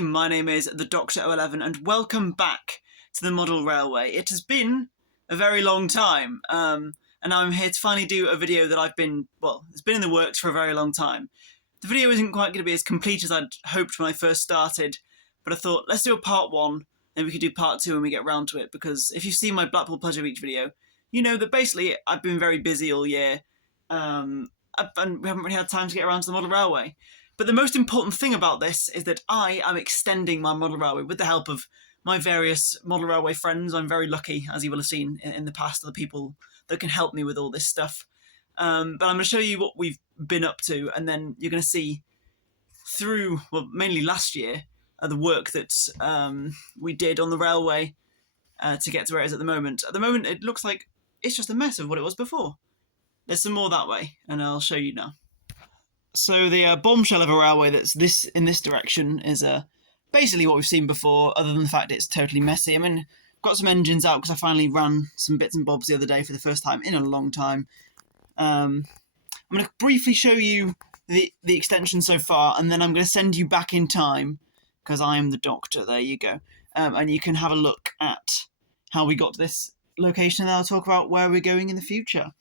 everybody, my name is the Dr. 011 and welcome back to the model railway. It has been a very long time and I'm here to finally do a video that it's been in the works for a very long time. The video isn't quite going to be as complete as I'd hoped when I first started, but I thought let's do a part one, then we could do part two when we get round to it, because if you've seen my Blackpool Pleasure Beach video, you know that basically I've been very busy all year and we haven't really had time to get around to the model railway. But the most important thing about this is that I am extending my model railway with the help of my various model railway friends. I'm very lucky, as you will have seen in the past, the people that can help me with all this stuff. But I'm going to show you what we've been up to, and then you're going to see through, mainly last year, the work that we did on the railway to get to where it is at the moment. At the moment, it looks like it's just a mess of what it was before. There's some more that way, and I'll show you now. So the bombshell of a railway that's in this direction is basically what we've seen before, other than the fact it's totally messy. I mean, I've got some engines out because I finally ran some bits and bobs the other day for the first time in a long time. I'm going to briefly show you the extension so far, and then I'm going to send you back in time, because I am the Doctor. There you go. And you can have a look at how we got to this location, and I'll talk about where we're going in the future.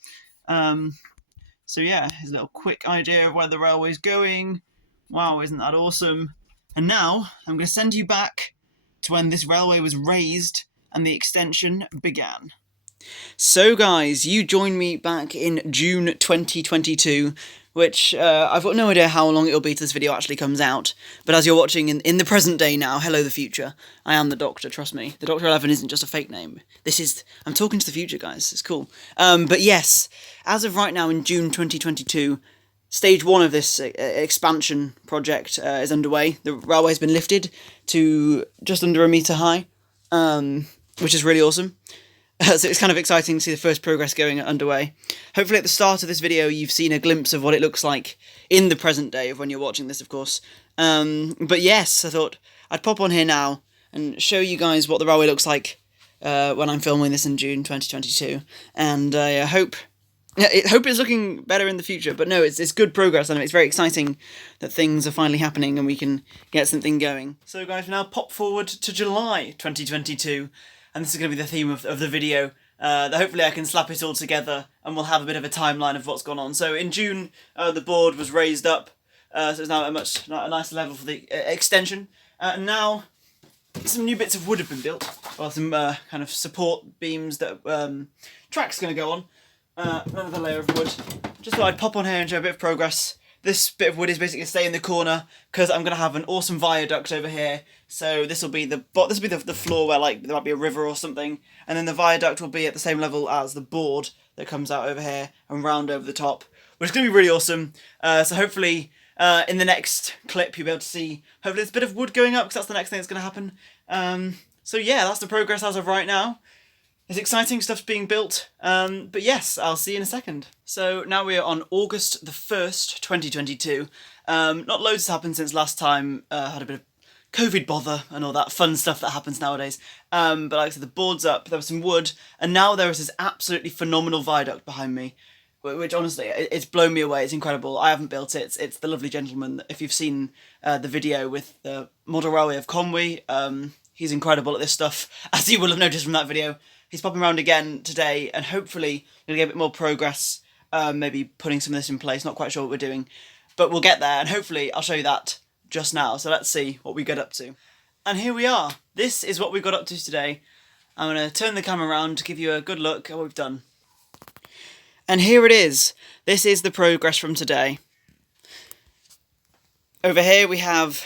So yeah, here's a little quick idea of where the railway's going. Wow, isn't that awesome? And now, I'm going to send you back to when this railway was raised and the extension began. So guys, you joined me back in June 2022, which I've got no idea how long it'll be till this video actually comes out, but as you're watching in the present day now, hello the future, I am the Doctor, trust me. The Dr. 11 isn't just a fake name. I'm talking to the future, guys, it's cool. But yes, as of right now in June 2022, stage one of this expansion project is underway. The railway's been lifted to just under 1 metre high, which is really awesome. So it's kind of exciting to see the first progress going underway. Hopefully at the start of this video you've seen a glimpse of what it looks like in the present day of when you're watching this, of course. But yes, I thought I'd pop on here now and show you guys what the railway looks like when I'm filming this in June 2022. And I hope it's looking better in the future. But no, it's good progress, and it's very exciting that things are finally happening and we can get something going. So guys, we now pop forward to July 2022. And this is going to be the theme of the video. Hopefully I can slap it all together and we'll have a bit of a timeline of what's gone on. So in June, the board was raised up, so it's now at a nicer level for the extension. And now some new bits of wood have been built, or some kind of support beams that track's going to go on. Another layer of wood. Just thought I'd pop on here and show a bit of progress. This bit of wood is basically going to stay in the corner because I'm going to have an awesome viaduct over here. So this will be the floor where there might be a river or something, and then the viaduct will be at the same level as the board that comes out over here and round over the top, which is going to be really awesome. So hopefully in the next clip you'll be able to see hopefully there's a bit of wood going up, because that's the next thing that's going to happen. So yeah, that's the progress as of right now. It's exciting, stuff's being built, but yes, I'll see you in a second. So now we are on August the 1st, 2022. Not loads has happened since last time. Had a bit of COVID bother and all that fun stuff that happens nowadays. But like I said, the board's up, there was some wood, and now there is this absolutely phenomenal viaduct behind me, which honestly, it's blown me away, it's incredible. I haven't built it, it's the lovely gentleman, if you've seen the video with the model railway of Conwy, he's incredible at this stuff, as you will have noticed from that video. He's popping around again today, and hopefully going to get a bit more progress, maybe putting some of this in place. Not quite sure what we're doing, but we'll get there, and hopefully I'll show you that just now. So let's see what we get up to. And here we are. This is what we got up to today. I'm going to turn the camera around to give you a good look at what we've done. And here it is. This is the progress from today. Over here we have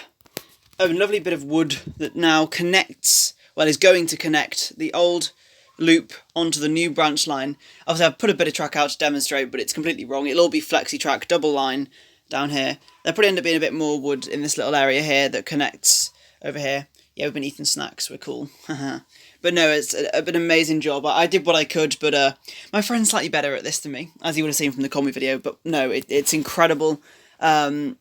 a lovely bit of wood that now connects, well, is going to connect the old loop onto the new branch line. Obviously I've put a bit of track out to demonstrate, but it's completely wrong. It'll all be flexi track, double line down here. There'll probably end up being a bit more wood in this little area here that connects over here. Yeah, we've been eating snacks, we're cool. But no, it's been an amazing job. I did what I could, but my friend's slightly better at this than me, as you would have seen from the Conwy video. But no, it's incredible. And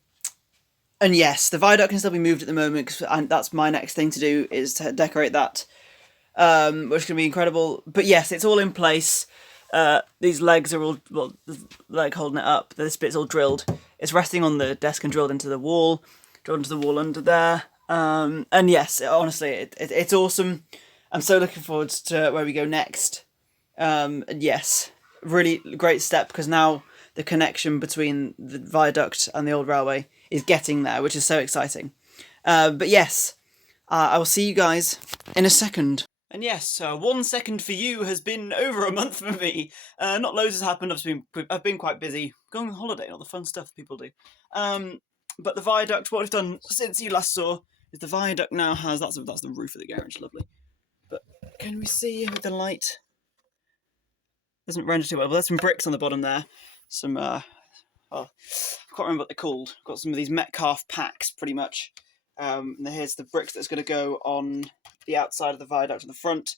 yes, the viaduct can still be moved at the moment, because that's my next thing to do, is to decorate that, which can be incredible. But yes, it's all in place. These legs are all, well, like holding it up. This bit's all drilled. It's resting on the desk and drilled into the wall under there. And yes, honestly, it's awesome. I'm so looking forward to where we go next. And yes, really great step, because now the connection between the viaduct and the old railway is getting there, which is so exciting. But yes, I will see you guys in a second. And yes, 1 second for you has been over a month for me. Not loads has happened. I've been quite busy going on holiday and all the fun stuff people do. But the viaduct, what we've done since you last saw, is the viaduct now has that's the roof of the garage, lovely. But can we see with the light? Doesn't render too well. But there's some bricks on the bottom there. Some I can't remember what they're called. Got some of these Metcalfe packs, pretty much. And here's the bricks that's going to go on the outside of the viaduct at the front.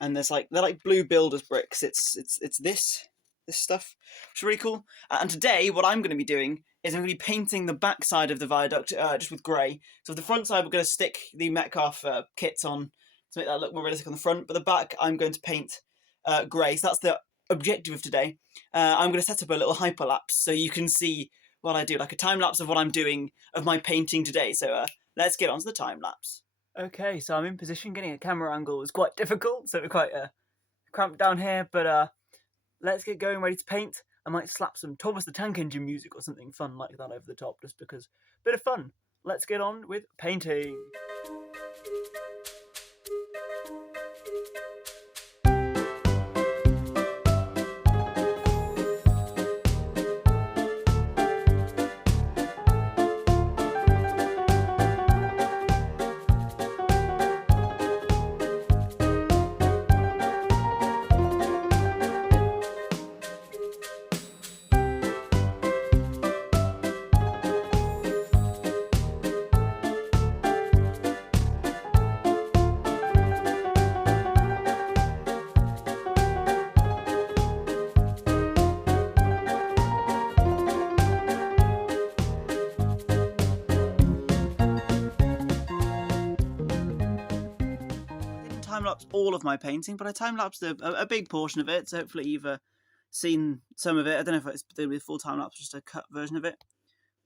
And they're like blue builders bricks. It's this stuff, which is really cool. And today, what I'm going to be doing is I'm going to be painting the back side of the viaduct just with grey. So the front side, we're going to stick the Metcalfe kits on to make that look more realistic on the front. But the back, I'm going to paint grey. So that's the objective of today. I'm going to set up a little hyperlapse so you can see what I do, like a time lapse of what I'm doing of my painting today. So let's get on to the time lapse. Okay, so I'm in position. Getting a camera angle was quite difficult, so we're quite cramped down here. But let's get going, ready to paint. I might slap some Thomas the Tank Engine music or something fun like that over the top, just because bit of fun. Let's get on with painting. Time-lapse all of my painting, but I time-lapsed a big portion of it, so hopefully you've seen some of it. I don't know if it's the full time-lapse, just a cut version of it.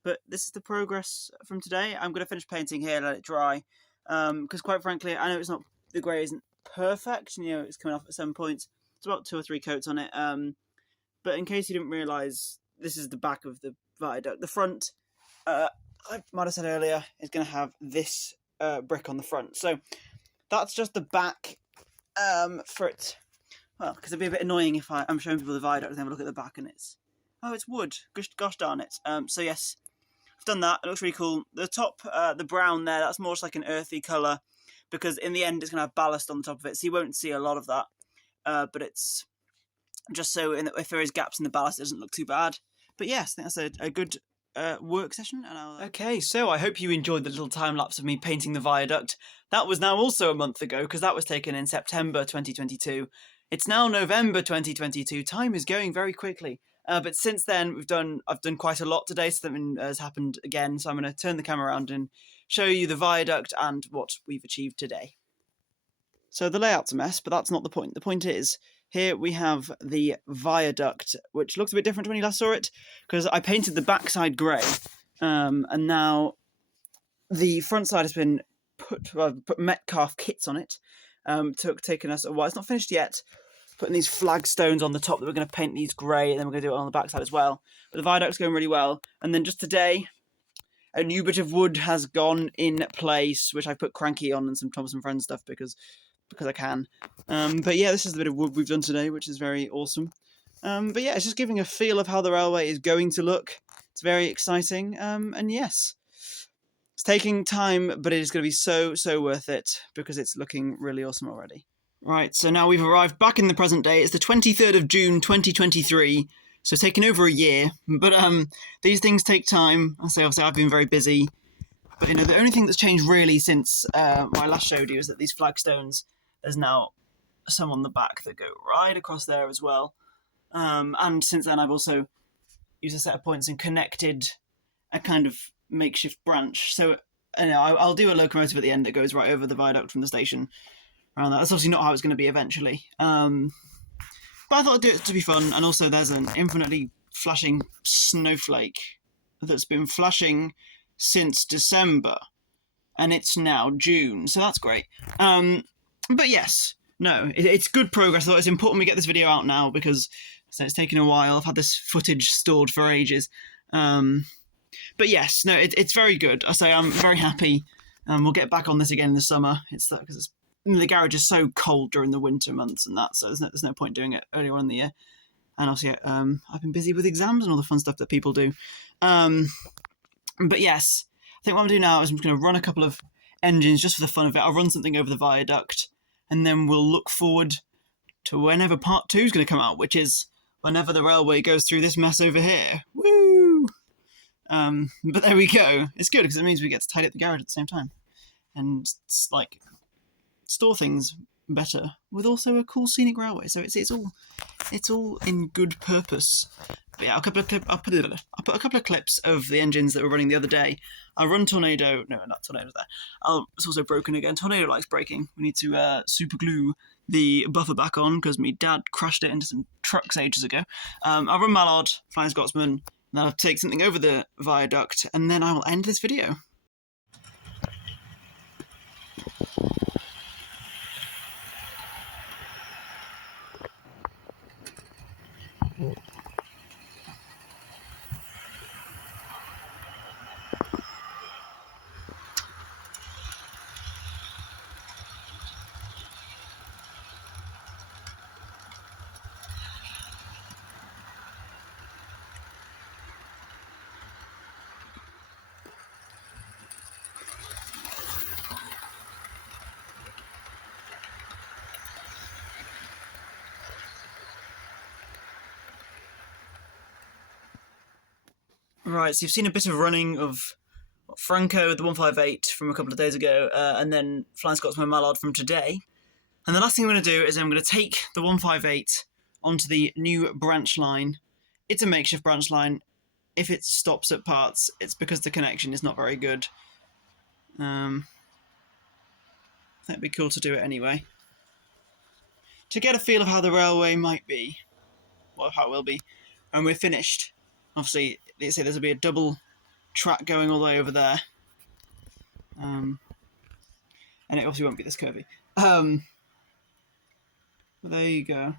But this is the progress from today. I'm going to finish painting here, let it dry, because quite frankly, I know the grey isn't perfect, it's coming off at some points. It's about 2 or 3 coats on it, but in case you didn't realise, this is the back of the viaduct. The front, I might have said earlier, is going to have this brick on the front. So that's just the back for it. Well, because it'd be a bit annoying if I'm showing people the viaduct and they have a look at the back and it's wood. Gosh darn it. So yes, I've done that. It looks really cool. The top, the brown there, that's more just like an earthy colour, because in the end it's going to have ballast on the top of it, so you won't see a lot of that. But it's just so if there is gaps in the ballast, it doesn't look too bad. But yes, I think that's a good work session. Okay, so I hope you enjoyed the little time lapse of me painting the viaduct. That was now also a month ago, because that was taken in September 2022. It's now November 2022. Time is going very quickly. But since then, I've done quite a lot today. Something has happened again, so I'm going to turn the camera around and show you the viaduct and what we've achieved today. So the layout's a mess, but that's not the point. The point is, here we have the viaduct, which looks a bit different to when you last saw it, because I painted the backside grey, and now the front side has been put Metcalfe kits on it. Taken us a while. It's not finished yet. Putting these flagstones on the top that we're going to paint these grey, and then we're going to do it on the backside as well. But the viaduct's going really well. And then just today, a new bit of wood has gone in place, which I put Cranky on and some Thomas and Friends stuff because I can. But yeah, this is the bit of wood we've done today, which is very awesome. But yeah, it's just giving a feel of how the railway is going to look. It's very exciting. And yes, it's taking time, but it is going to be so worth it, because it's looking really awesome already. Right, so now we've arrived back in the present day. It's the 23rd of June 2023, so it's taken over a year. But these things take time. Obviously I've been very busy. But the only thing that's changed really since what I last showed you is that these flagstones, there's now some on the back that go right across there as well. And since then I've also used a set of points and connected a kind of makeshift branch. So I'll do a locomotive at the end that goes right over the viaduct from the station around that. That's obviously not how it's going to be eventually. But I thought I'd do it to be fun. And also there's an infinitely flashing snowflake that's been flashing since December. and it's now June, so that's great. But yes, no, it's good progress. I thought it's important we get this video out now because it's taken a while. I've had this footage stored for ages. But yes, no, it's very good. I say I'm very happy. We'll get back on this again in the summer. It's that because the garage is so cold during the winter months and that, so there's no point doing it earlier on in the year. And obviously, I've been busy with exams and all the fun stuff that people do. But yes, I think what I'm going to do now is I'm going to run a couple of engines just for the fun of it. I'll run something over the viaduct, and then we'll look forward to whenever part 2 is going to come out, which is whenever the railway goes through this mess over here. Woo! But there we go. It's good because it means we get to tidy up the garage at the same time and like store things better with also a cool scenic railway. So it's all in good purpose. But yeah, I'll put a couple of clips of the engines that were running the other day. I'll run Tornado. No, not Tornado's there. It's also broken again. Tornado likes breaking. We need to super glue the buffer back on because my dad crashed it into some trucks ages ago. I'll run Mallard, Flying Scotsman, then I'll take something over the viaduct, and then I will end this video. Right, so you've seen a bit of running of Franco, the 158 from a couple of days ago, and then Flying Scotsman Mallard from today. And the last thing I'm going to do is I'm going to take the 158 onto the new branch line. It's a makeshift branch line. If it stops at parts, it's because the connection is not very good. I think it'd be cool to do it anyway. To get a feel of how the railway might be, well, how it will be, when we're finished. Obviously, they say there'll be a double track going all the way over there. And it obviously won't be this curvy. But there you go.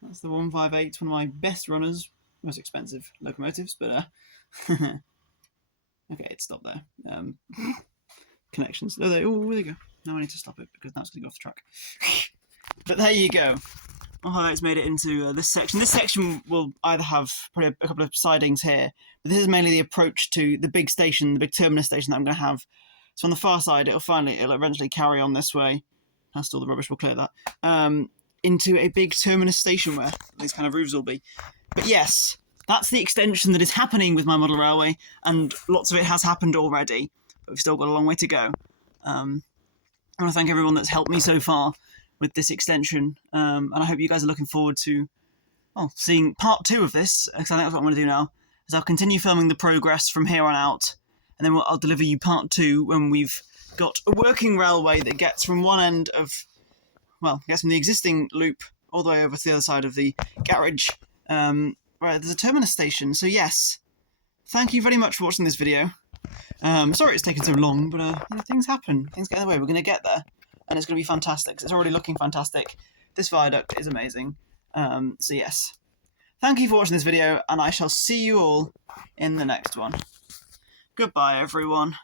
That's the 158, one of my best runners, most expensive locomotives, but okay, it stopped there. Connections. Oh, there you go. Now I need to stop it because now it's going to go off the track. But there you go. It's made it into this section. This section will either have probably a couple of sidings here, but this is mainly the approach to the big station, the big terminus station that I'm going to have. So on the far side, it'll eventually carry on this way. Past all the rubbish, we'll clear that. Into a big terminus station where these kind of roofs will be. But yes, that's the extension that is happening with my model railway, and lots of it has happened already, but we've still got a long way to go. I want to thank everyone that's helped me so far with this extension, and I hope you guys are looking forward to seeing part 2 of this, because I think that's what I'm going to do now, is I'll continue filming the progress from here on out, and then I'll deliver you part 2 when we've got a working railway that gets from one end of, gets from the existing loop all the way over to the other side of the garage, where there's a terminus station. So yes, thank you very much for watching this video. Sorry it's taken so long, but things happen. Things get in the way. We're going to get there. And it's going to be fantastic. It's already looking fantastic. This viaduct is amazing. So yes. Thank you for watching this video, and I shall see you all in the next one. Goodbye, everyone.